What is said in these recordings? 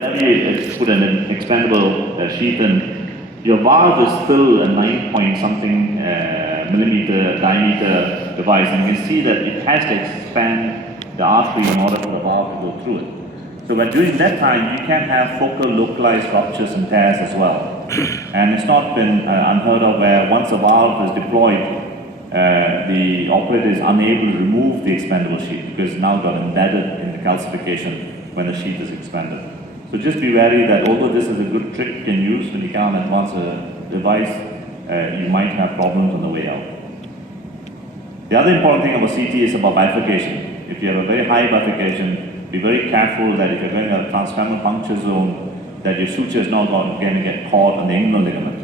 Let me put an expandable sheath in. Your valve is still a 9 point something millimeter diameter device, and you can see that it has to expand the artery in order for the valve to go through it. So when during that time, you can have focal localized ruptures and tears as well. And it's not been unheard of where once a valve is deployed, the operator is unable to remove the expandable sheath because it's now got embedded in the calcification when the sheath is expanded. So just be wary that although this is a good trick you can use when you can't advance a device, you might have problems on the way out. The other important thing about CT is about bifurcation. If you have a very high bifurcation, be very careful that if you're going to a transfemoral puncture zone, that your suture is not going to get caught on the inguinal ligament.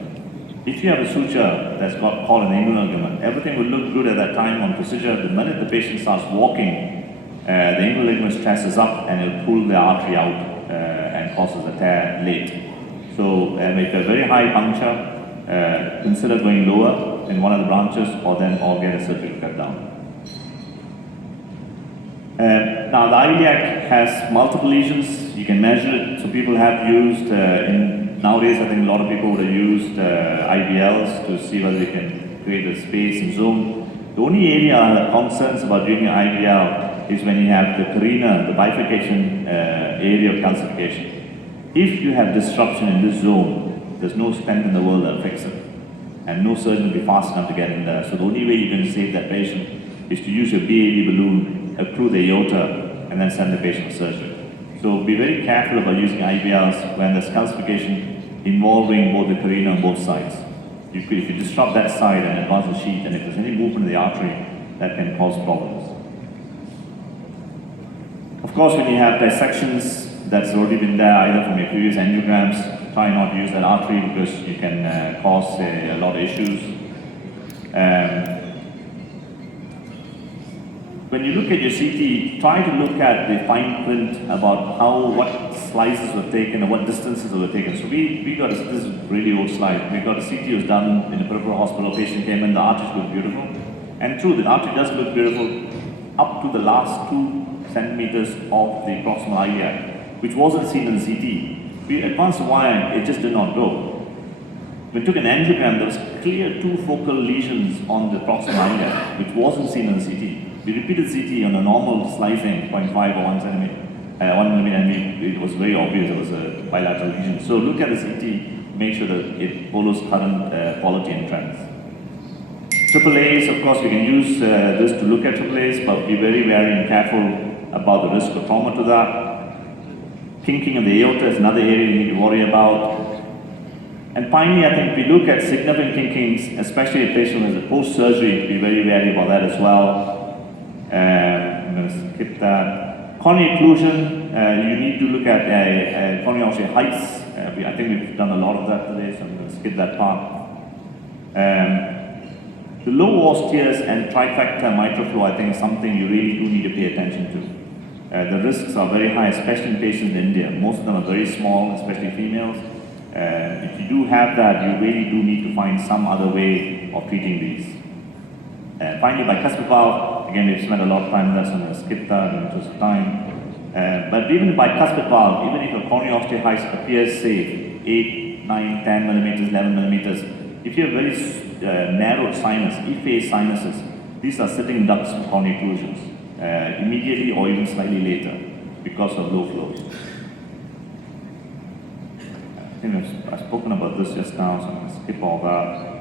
If you have a suture that's got caught on the inguinal ligament, everything will look good at that time on procedure. The minute the patient starts walking, the inguinal ligament stresses up and it'll pull the artery out and causes a tear late. So if you have a very high puncture, consider going lower in one of the branches or get a surgical cut down. Now the iliac has multiple lesions. You can measure it. So people have used, nowadays I think a lot of people would have used IVLs to see whether they can create a space and zone. The only area I have concerns about doing an IVL is when you have the carina, the bifurcation area of calcification. If you have disruption in this zone, there's no stent in the world that'll fix it. And no surgeon will be fast enough to get in there. So the only way you're going to save that patient is to use your BAV balloon, accrue the aorta, and then send the patient for surgery. So be very careful about using IVLs when there's calcification involving both the carina on both sides. If you disrupt that side and advance the sheath, and if there's any movement in the artery, that can cause problems. Of course, when you have dissections that's already been there, either from your previous angiograms, try not to use that artery because you can cause a lot of issues. When you look at your CT, try to look at the fine print about what slices were taken and what distances were taken. So we got this is a really old slide. We got a CT was done in a peripheral hospital. Patient came in, the arteries look beautiful, and true, the artery does look beautiful up to the last 2 centimeters of the proximal iliac, which wasn't seen in the CT. We advanced the wire, it just did not grow. We took an angiogram, there was clear 2 focal lesions on the proximal iliac, which wasn't seen in the CT. We repeated CT on a normal slicing, 0.5 or 1 centimeter, 1 millimeter, and it was very obvious it was a bilateral lesion. So look at the CT, make sure that it follows current quality and trends. AAAs, of course, we can use this to look at AAAs, but be very wary and careful about the risk of trauma to that. Kinking of the aorta is another area you need to worry about. And finally, I think we look at significant kinkings, especially a patient who has a post-surgery, be very wary about that as well. I'm going to skip that. Coronary occlusion, you need to look at coronary artery heights. I think we've done a lot of that today, so I'm going to skip that part. The low wall steers and trifecta mitral flow, I think, is something you really do need to pay attention to. The risks are very high, especially in patients in India. Most of them are very small, especially females. If you do have that, you really do need to find some other way of treating these. Finally, bicuspid valve, again, we've spent a lot of time on that, so I'm going to skip that in interest of time. But even the bicuspid valve, even if your coronary artery height appears, say, 8, 9, 10 millimeters, 11 millimeters, if you have very narrow sinus, E-phase sinuses, these are sitting ducts with coronary occlusions, immediately or even slightly later because of low flows. I think I've spoken about this just now, so I'm going to skip all that.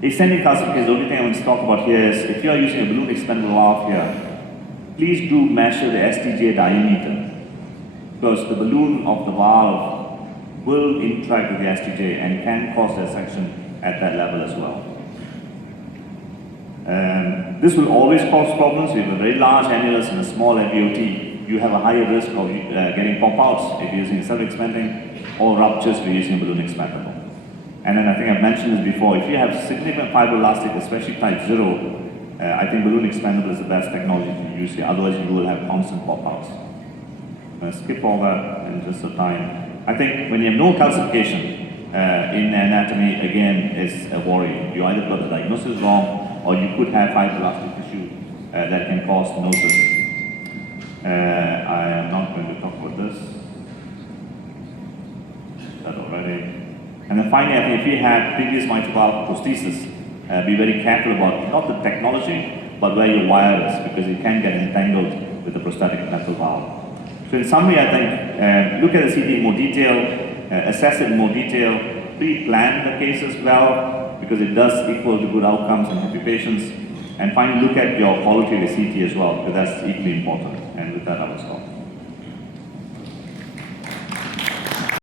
Ascending calcification, the only thing I want to talk about here is if you are using a balloon expandable valve here, please do measure the STJ diameter because the balloon of the valve will interact with the STJ and can cause dissection at that level as well. This will always cause problems. If you have a very large annulus and a small LVOT, you have a higher risk of getting pop-outs if you're using self-expanding or ruptures if you're using a balloon expandable. And then I think I've mentioned this before, if you have significant fibroelastic, especially type 0, I think balloon expandable is the best technology to use here, otherwise you will have constant pop-outs. I'm going to skip all that in just a time. I think when you have no calcification in anatomy, again, is a worry. You either got the diagnosis wrong, or you could have fibroelastic tissue that can cause stenosis. I am not going to talk about this. And then finally, I think if you have previous mitral valve prosthesis, be very careful about not the technology, but where your wire is, because it can get entangled with the prosthetic mitral valve. So in summary, I think look at the CT in more detail, assess it in more detail, pre-plan the case as well, because it does equal to good outcomes in happy patients. And finally, look at your quality of the CT as well, because that's equally important. And with that, I will stop.